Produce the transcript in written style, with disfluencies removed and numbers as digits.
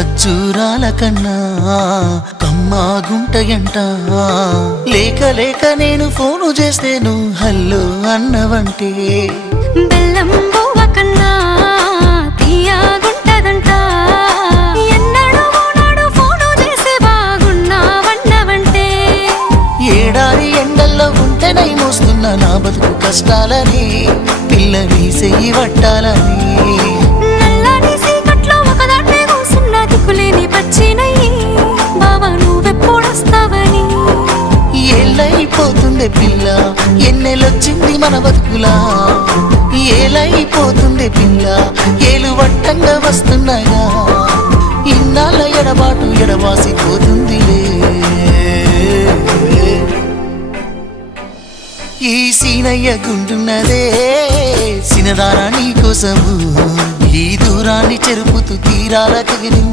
ఖర్జూరాల కన్నా కమ్మాగుంటయంట. లేక లేక నేను ఫోను చేస్తే నువ్వు హల్లో అన్నవంటే బెల్లం బువ్వ కన్నా తీయగుంటదంట. ఎన్నడూ నాడు ఫోను చేసే బాగున్నావన్నవంటే ఏడాది ఎండల్లో ఉంటేనై మోస్తున్నా నా బతుకు కష్టాలని పిల్లని చెయ్యి పట్టాలని. నల్లని సీకట్లో ఒకదాన్నే కూసున్న దిక్కులేని పచ్చినయ్యి బావా నువ్వెప్పుడొస్తావని. ఏళ్ళైపోతుండే పిల్ల ఎన్నెలొచ్చింది మన బతుకులా. ఏలైపోతుండే పిల్ల ఏలు వట్టంగా వస్తున్నాయా. ఇన్నాళ్ళ ఎడబాటు ఎడవాసిపోతుందిలే. ఈ సీనయ్య గుంటున్నదే సినదారా నీ కోసము. ఈ దూరాన్ని చెరుపుతూ తీరాల తెగిరింది.